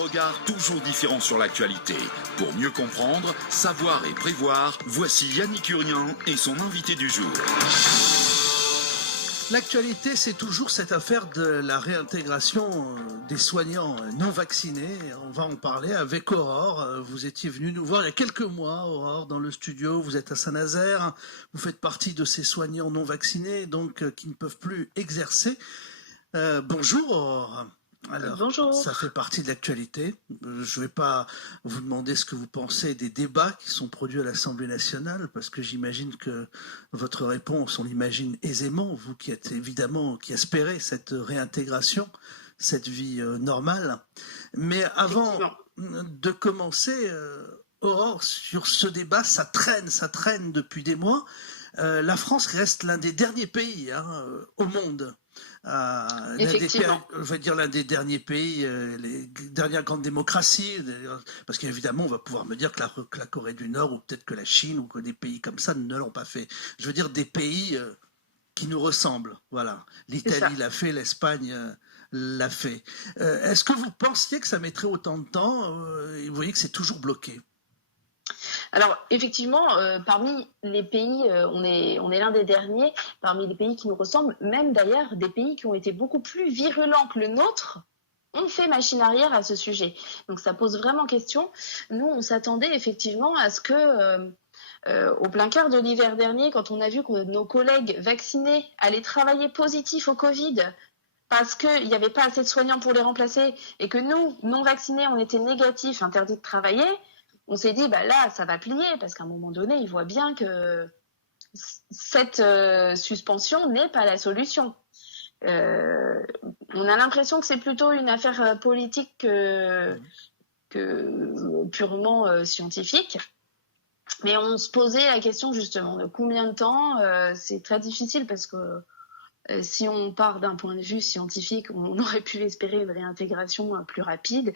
regard toujours différent sur l'actualité. Pour mieux comprendre, savoir et prévoir, voici Yannick Urien et son invité du jour. L'actualité, c'est toujours cette affaire de la réintégration des soignants non vaccinés. On va en parler avec Aurore. Vous étiez venu nous voir il y a quelques mois, Aurore, dans le studio. Vous êtes à Saint-Nazaire. Vous faites partie de ces soignants non vaccinés, donc qui ne peuvent plus exercer. Bonjour, Aurore. Alors, bonjour. Ça fait partie de l'actualité. Je ne vais pas vous demander ce que vous pensez des débats qui sont produits à l'Assemblée nationale, parce que j'imagine que votre réponse, on l'imagine aisément, vous qui êtes évidemment, qui espérez cette réintégration, cette vie normale. Mais avant de commencer, Aurore, sur ce débat, ça traîne depuis des mois. La France reste l'un des derniers pays au monde. Je vais dire l'un des derniers pays, les dernières grandes démocraties, parce qu'évidemment on va pouvoir me dire que la Corée du Nord ou peut-être que la Chine ou que des pays comme ça ne l'ont pas fait. Je veux dire des pays qui nous ressemblent. Voilà, l'Italie l'a fait, l'Espagne l'a fait. Est-ce que vous pensiez que ça mettrait autant de temps vous voyez que c'est toujours bloqué? Alors effectivement, parmi les pays, on est l'un des derniers, parmi les pays qui nous ressemblent, même d'ailleurs des pays qui ont été beaucoup plus virulents que le nôtre, ont fait machine arrière à ce sujet. Donc ça pose vraiment question. Nous, on s'attendait effectivement à ce que, au plein cœur de l'hiver dernier, quand on a vu que nos collègues vaccinés allaient travailler positif au Covid, parce qu'il n'y avait pas assez de soignants pour les remplacer, et que nous, non vaccinés, on était négatifs, interdits de travailler, on s'est dit, là, ça va plier, parce qu'à un moment donné, ils voient bien que cette suspension n'est pas la solution. On a l'impression que c'est plutôt une affaire politique que purement scientifique. Mais on se posait la question, justement, de combien de temps. C'est très difficile, parce que si on part d'un point de vue scientifique, on aurait pu espérer une réintégration plus rapide.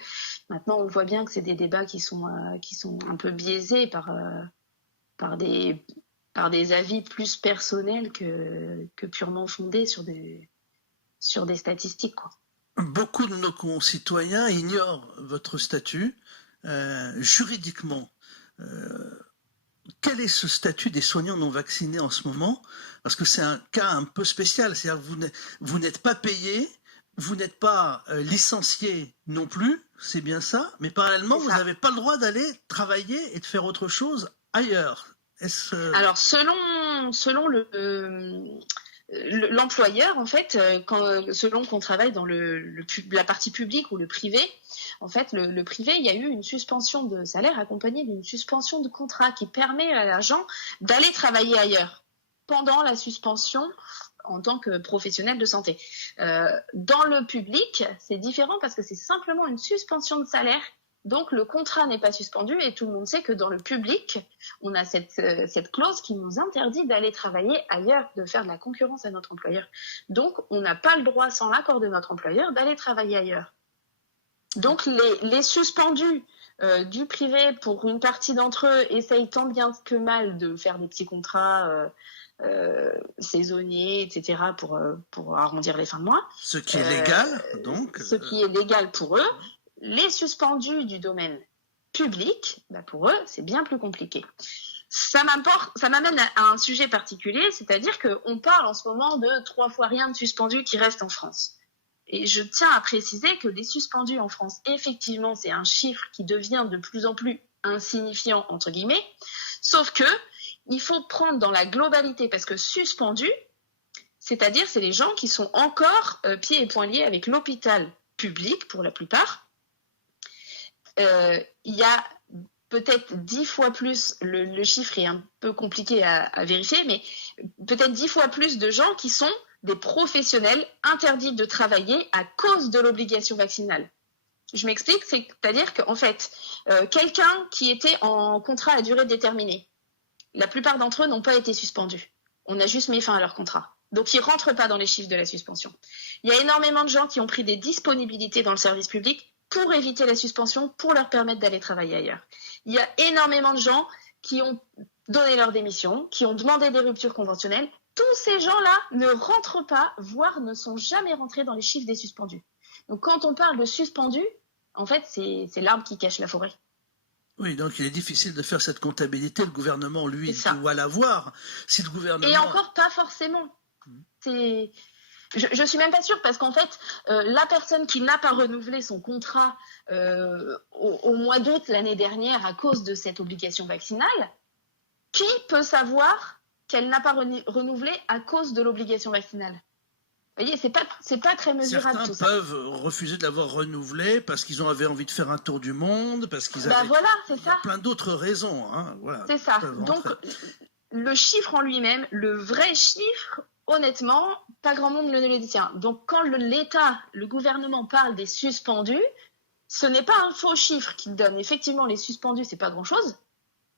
Maintenant, on voit bien que c'est des débats qui sont un peu biaisés par des avis plus personnels que purement fondés sur des statistiques, quoi. Beaucoup de nos concitoyens ignorent votre statut juridiquement. Quel est ce statut des soignants non vaccinés en ce moment? Parce que c'est un cas un peu spécial. C'est-à-dire que vous n'êtes pas payé, vous n'êtes pas licencié non plus, c'est bien ça, mais parallèlement, vous n'avez pas le droit d'aller travailler et de faire autre chose ailleurs. Alors, selon l'employeur, en fait, selon qu'on travaille dans la partie publique ou le privé, en fait, le privé, il y a eu une suspension de salaire accompagnée d'une suspension de contrat qui permet à l'agent d'aller travailler ailleurs pendant la suspension en tant que professionnel de santé. Dans le public, c'est différent parce que c'est simplement une suspension de salaire. Donc, le contrat n'est pas suspendu et tout le monde sait que dans le public, on a cette clause qui nous interdit d'aller travailler ailleurs, de faire de la concurrence à notre employeur. Donc, on n'a pas le droit, sans l'accord de notre employeur, d'aller travailler ailleurs. Donc, les suspendus du privé, pour une partie d'entre eux, essayent tant bien que mal de faire des petits contrats saisonniers, etc., pour arrondir les fins de mois. Ce qui est légal, donc. Ce qui est légal pour eux. Les suspendus du domaine public, pour eux, c'est bien plus compliqué. Ça m'amène à un sujet particulier, c'est-à-dire qu'on parle en ce moment de 3 fois rien de suspendus qui restent en France. Et je tiens à préciser que les suspendus en France, effectivement, c'est un chiffre qui devient de plus en plus insignifiant, entre guillemets, sauf que il faut prendre dans la globalité, parce que suspendus, c'est-à-dire c'est les gens qui sont encore pieds et poings liés avec l'hôpital public, pour la plupart. Il y a peut-être 10 fois plus, le chiffre est un peu compliqué à vérifier, mais peut-être 10 fois plus de gens qui sont des professionnels interdits de travailler à cause de l'obligation vaccinale. Je m'explique, c'est-à-dire qu'en fait, quelqu'un qui était en contrat à durée déterminée, la plupart d'entre eux n'ont pas été suspendus. On a juste mis fin à leur contrat. Donc, ils ne rentrent pas dans les chiffres de la suspension. Il y a énormément de gens qui ont pris des disponibilités dans le service public pour éviter la suspension, pour leur permettre d'aller travailler ailleurs. Il y a énormément de gens qui ont donné leur démission, qui ont demandé des ruptures conventionnelles. Tous ces gens-là ne rentrent pas, voire ne sont jamais rentrés dans les chiffres des suspendus. Donc, quand on parle de suspendus, En fait, c'est l'arbre qui cache la forêt. Oui, donc il est difficile de faire cette comptabilité. Le gouvernement, lui, doit l'avoir. Si le gouvernement... Et encore pas forcément. Je suis même pas sûre parce qu'en fait, la personne qui n'a pas renouvelé son contrat au mois d'août l'année dernière à cause de cette obligation vaccinale, qui peut savoir qu'elle n'a pas renouvelé à cause de l'obligation vaccinale? Vous voyez, c'est pas très mesurable. Certains tout ça. peuvent refuser de l'avoir renouvelé parce qu'ils avaient envie de faire un tour du monde, parce qu'ils avaient... Voilà, c'est ça. Il y a plein d'autres raisons. Hein, voilà, c'est ça. Donc, le chiffre en lui-même, le vrai chiffre, honnêtement, pas grand monde ne le détient. Donc, quand l'État, le gouvernement parle des suspendus, ce n'est pas un faux chiffre qu'il donne. Effectivement, les suspendus, c'est pas grand-chose,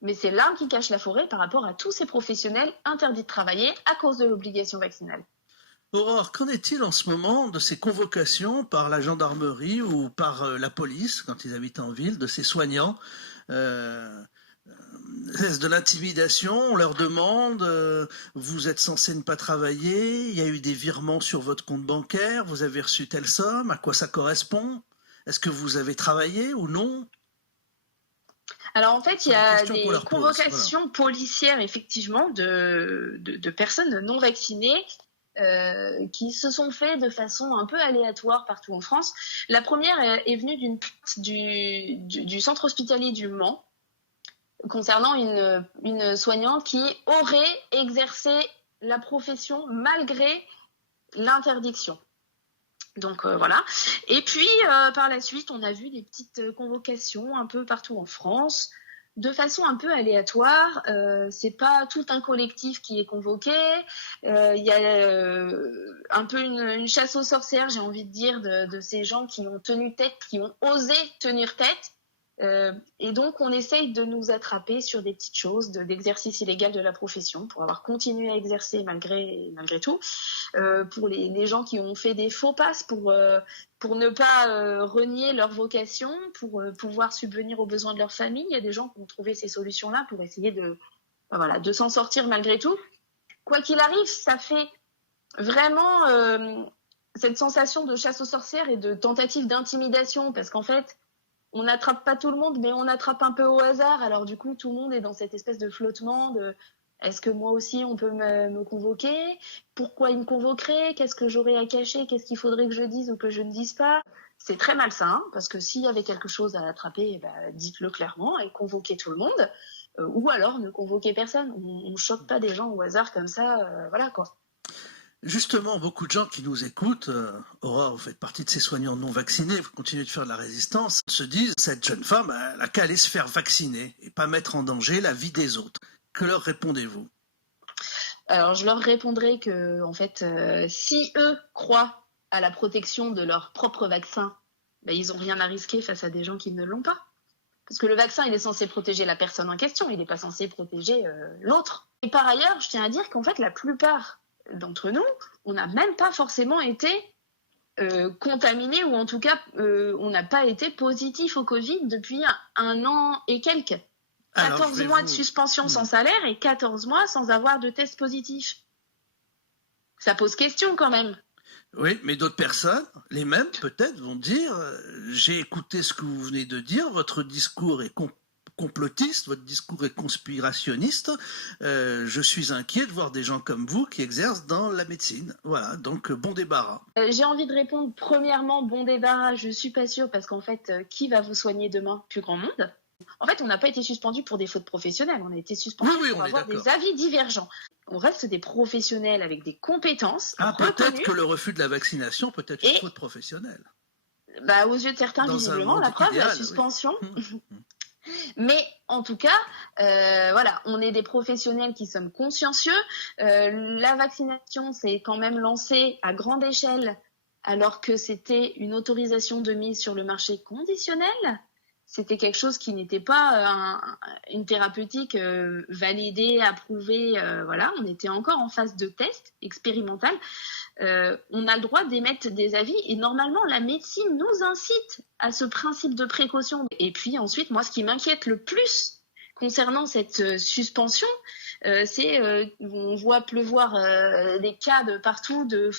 mais c'est l'arbre qui cache la forêt par rapport à tous ces professionnels interdits de travailler à cause de l'obligation vaccinale. Aurore, qu'en est-il en ce moment de ces convocations par la gendarmerie ou par la police, quand ils habitent en ville, de ces soignants est-ce de l'intimidation? On leur demande, vous êtes censé ne pas travailler, il y a eu des virements sur votre compte bancaire, vous avez reçu telle somme, à quoi ça correspond? Est-ce que vous avez travaillé ou non? Alors en fait, il y a des convocations policières, effectivement, de personnes non vaccinées qui se sont faites de façon un peu aléatoire partout en France. La première est venue du centre hospitalier du Mans, concernant une soignante qui aurait exercé la profession malgré l'interdiction. Donc voilà. Et puis par la suite, on a vu des petites convocations un peu partout en France, de façon un peu aléatoire. C'est pas tout un collectif qui est convoqué. Il y a un peu une chasse aux sorcières, j'ai envie de dire, de ces gens qui ont tenu tête, qui ont osé tenir tête. Et donc on essaye de nous attraper sur des petites choses d'exercice illégal de la profession pour avoir continué à exercer malgré tout, pour les gens qui ont fait des faux passes pour ne pas renier leur vocation, pour pouvoir subvenir aux besoins de leur famille. Il y a des gens qui ont trouvé ces solutions-là pour essayer de s'en sortir malgré tout. Quoi qu'il arrive, ça fait vraiment cette sensation de chasse aux sorcières et de tentative d'intimidation, parce qu'en fait on n'attrape pas tout le monde, mais on attrape un peu au hasard. Alors du coup, tout le monde est dans cette espèce de flottement de est-ce que moi aussi on peut me convoquer? Pourquoi il me convoquerait? Qu'est-ce que j'aurais à cacher? Qu'est-ce qu'il faudrait que je dise ou que je ne dise pas? C'est très malsain, hein, parce que s'il y avait quelque chose à attraper, dites-le clairement et convoquez tout le monde. Ou alors ne convoquez personne. On ne choque pas des gens au hasard comme ça. Voilà quoi. Justement, beaucoup de gens qui nous écoutent, Aurore, vous faites partie de ces soignants non vaccinés, vous continuez de faire de la résistance, se disent, cette jeune femme, elle n'a qu'à aller se faire vacciner et pas mettre en danger la vie des autres. Que leur répondez-vous? Alors, je leur répondrai que, en fait, si eux croient à la protection de leur propre vaccin, ils n'ont rien à risquer face à des gens qui ne l'ont pas. Parce que le vaccin, il est censé protéger la personne en question, il n'est pas censé protéger l'autre. Et par ailleurs, je tiens à dire qu'en fait, la plupart d'entre nous, on n'a même pas forcément été contaminés, ou en tout cas, on n'a pas été positif au Covid depuis un an et quelques. 14 mois de suspension sans salaire et 14 mois sans avoir de test positif. Ça pose question quand même. Oui, mais d'autres personnes, les mêmes peut-être, vont dire j'ai écouté ce que vous venez de dire, votre discours est complotiste, votre discours est conspirationniste, je suis inquiet de voir des gens comme vous qui exercent dans la médecine. Voilà, donc bon débarras. J'ai envie de répondre premièrement, bon débarras, je suis pas sûre, parce qu'en fait, qui va vous soigner demain? Plus grand monde. En fait, on n'a pas été suspendu pour des fautes professionnelles, on a été suspendu pour avoir des avis divergents. On reste des professionnels avec des compétences. Peut-être que le refus de la vaccination peut être une faute professionnelle. Aux yeux de certains, visiblement, la preuve, la suspension. Oui. Mais en tout cas, voilà, on est des professionnels qui sommes consciencieux. La vaccination s'est quand même lancée à grande échelle, alors que c'était une autorisation de mise sur le marché conditionnelle. C'était quelque chose qui n'était pas une thérapeutique validée, approuvée. Voilà, on était encore en phase de test expérimental. On a le droit d'émettre des avis et normalement, la médecine nous incite à ce principe de précaution. Et puis ensuite, moi, ce qui m'inquiète le plus, concernant cette suspension, on voit pleuvoir des cas de partout de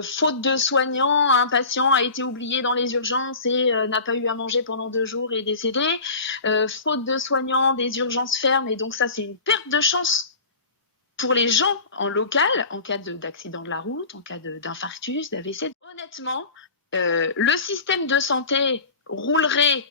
faute de soignants, un patient a été oublié dans les urgences et n'a pas eu à manger pendant 2 jours et est décédé. Faute de soignants, des urgences ferment et donc ça c'est une perte de chance pour les gens en local, en cas d'accident de la route, en cas d'infarctus, d'AVC. Honnêtement, le système de santé roulerait.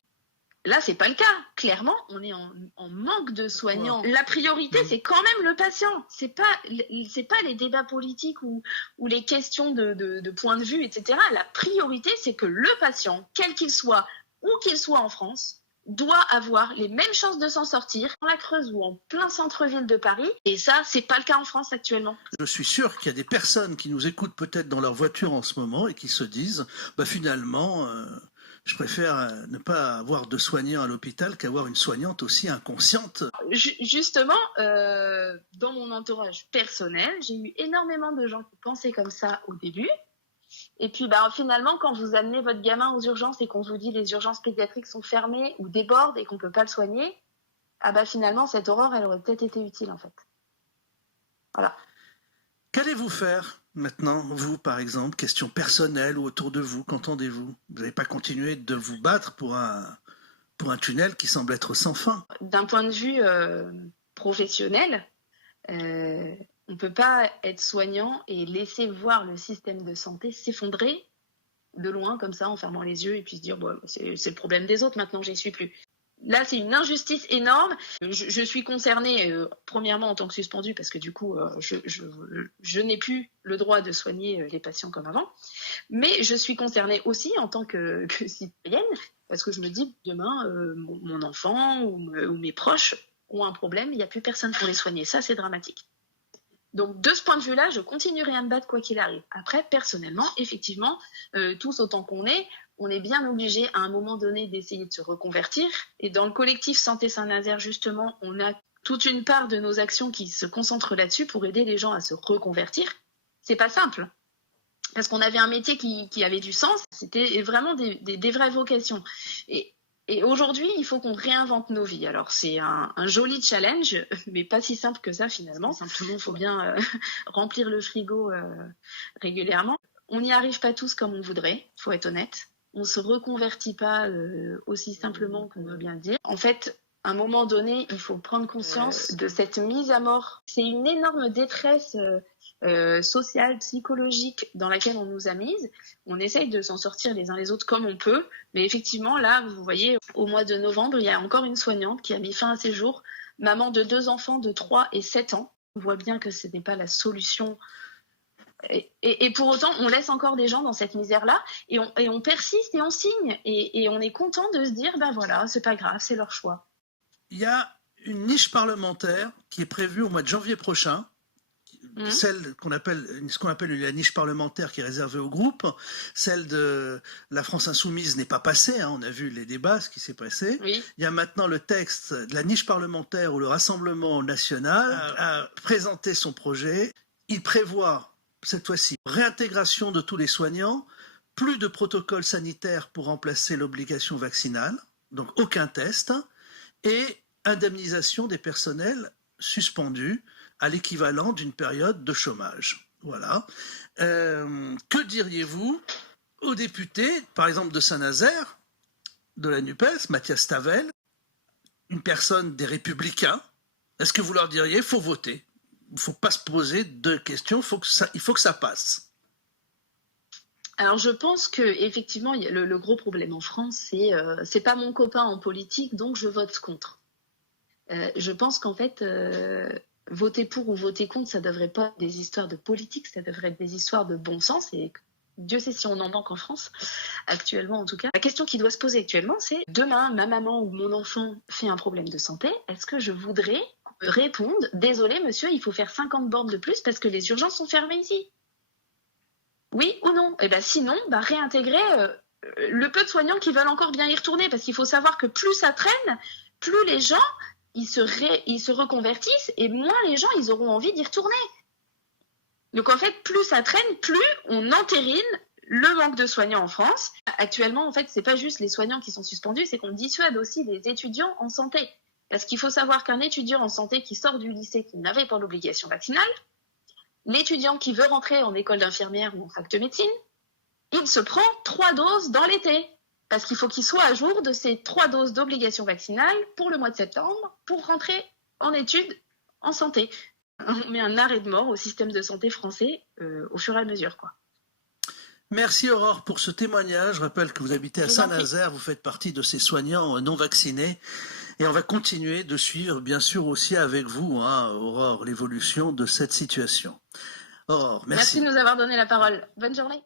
Là, c'est pas le cas. Clairement, on est en manque de soignants. La priorité, c'est quand même le patient. C'est pas les débats politiques ou les questions de point de vue, etc. La priorité, c'est que le patient, quel qu'il soit, où qu'il soit en France, doit avoir les mêmes chances de s'en sortir dans la Creuse ou en plein centre-ville de Paris. Et ça, c'est pas le cas en France actuellement. Je suis sûr qu'il y a des personnes qui nous écoutent peut-être dans leur voiture en ce moment et qui se disent, finalement, je préfère ne pas avoir de soignant à l'hôpital qu'avoir une soignante aussi inconsciente. Justement, dans mon entourage personnel, j'ai eu énormément de gens qui pensaient comme ça au début. Et puis finalement, quand vous amenez votre gamin aux urgences et qu'on vous dit les urgences pédiatriques sont fermées ou débordent et qu'on ne peut pas le soigner, finalement, cette aurore, elle aurait peut-être été utile en fait. Voilà. Qu'allez-vous faire maintenant, vous par exemple, question personnelle ou autour de vous, qu'entendez-vous? Vous n'allez pas continuer de vous battre pour un tunnel qui semble être sans fin. D'un point de vue professionnel, on ne peut pas être soignant et laisser voir le système de santé s'effondrer de loin comme ça en fermant les yeux et puis se dire c'est le problème des autres, maintenant j'y suis plus. Là, c'est une injustice énorme. Je suis concernée, premièrement, en tant que suspendue, parce que du coup, je n'ai plus le droit de soigner les patients comme avant. Mais je suis concernée aussi en tant que citoyenne, parce que je me dis, demain, mon enfant ou mes proches ont un problème, il n'y a plus personne pour les soigner. Ça, c'est dramatique. Donc, de ce point de vue-là, je continuerai à me battre quoi qu'il arrive. Après, personnellement, effectivement, tous autant qu'on est, on est bien obligé à un moment donné d'essayer de se reconvertir. Et dans le collectif Santé Saint-Nazaire, justement, on a toute une part de nos actions qui se concentrent là-dessus pour aider les gens à se reconvertir. C'est pas simple, parce qu'on avait un métier qui avait du sens. C'était vraiment des vraies vocations. Et aujourd'hui, il faut qu'on réinvente nos vies. Alors, c'est un joli challenge, mais pas si simple que ça finalement. Simplement, il faut bien remplir le frigo régulièrement. On n'y arrive pas tous comme on voudrait, il faut être honnête. On ne se reconvertit pas aussi simplement qu'on veut bien le dire. En fait, à un moment donné, il faut prendre conscience de cette mise à mort. C'est une énorme détresse sociale, psychologique dans laquelle on nous a mises. On essaye de s'en sortir les uns les autres comme on peut. Mais effectivement, là, vous voyez, au mois de novembre, il y a encore une soignante qui a mis fin à ses jours, maman de 2 enfants de 3 et 7 ans. On voit bien que ce n'est pas la solution. Et pour autant, on laisse encore des gens dans cette misère-là et on persiste et on signe. Et on est content de se dire, voilà, c'est pas grave, c'est leur choix. Il y a une niche parlementaire qui est prévue au mois de janvier prochain, ce qu'on appelle la niche parlementaire qui est réservée au groupe. Celle de la France Insoumise n'est pas passée, on a vu les débats, ce qui s'est passé. Oui. Il y a maintenant le texte de la niche parlementaire où le Rassemblement national a présenté son projet. Il prévoit cette fois-ci réintégration de tous les soignants, plus de protocole sanitaire pour remplacer l'obligation vaccinale, donc aucun test, et indemnisation des personnels suspendus à l'équivalent d'une période de chômage. Voilà. Que diriez-vous aux députés, par exemple de Saint-Nazaire, de la NUPES, Mathias Tavel, une personne des Républicains? Est-ce que vous leur diriez il faut voter? Il ne faut pas se poser de questions, il faut que ça passe. Alors je pense qu'effectivement, le gros problème en France, c'est pas mon copain en politique, donc je vote contre. Je pense qu'en fait, voter pour ou voter contre, ça ne devrait pas être des histoires de politique, ça devrait être des histoires de bon sens. Et Dieu sait si on en manque en France, actuellement en tout cas. La question qui doit se poser actuellement, c'est demain, ma maman ou mon enfant fait un problème de santé, est-ce que je voudrais répondre, désolé monsieur, il faut faire 50 bornes de plus parce que les urgences sont fermées ici? Oui ou non? Et sinon, réintégrer le peu de soignants qui veulent encore bien y retourner, parce qu'il faut savoir que plus ça traîne, plus les gens ils se reconvertissent et moins les gens ils auront envie d'y retourner. Donc en fait, plus ça traîne, plus on entérine le manque de soignants en France. Actuellement, en fait, c'est pas juste les soignants qui sont suspendus, c'est qu'on dissuade aussi les étudiants en santé. Parce qu'il faut savoir qu'un étudiant en santé qui sort du lycée qui n'avait pas l'obligation vaccinale, l'étudiant qui veut rentrer en école d'infirmière ou en fac de médecine, il se prend 3 doses dans l'été. Parce qu'il faut qu'il soit à jour de ces 3 doses d'obligation vaccinale pour le mois de septembre pour rentrer en études en santé. On met un arrêt de mort au système de santé français au fur et à mesure, quoi. Merci Aurore pour ce témoignage. Je rappelle que vous habitez à Saint-Nazaire, vous faites partie de ces soignants non vaccinés. Et on va continuer de suivre, bien sûr, aussi avec vous, Aurore, l'évolution de cette situation. Aurore, merci. Merci de nous avoir donné la parole. Bonne journée.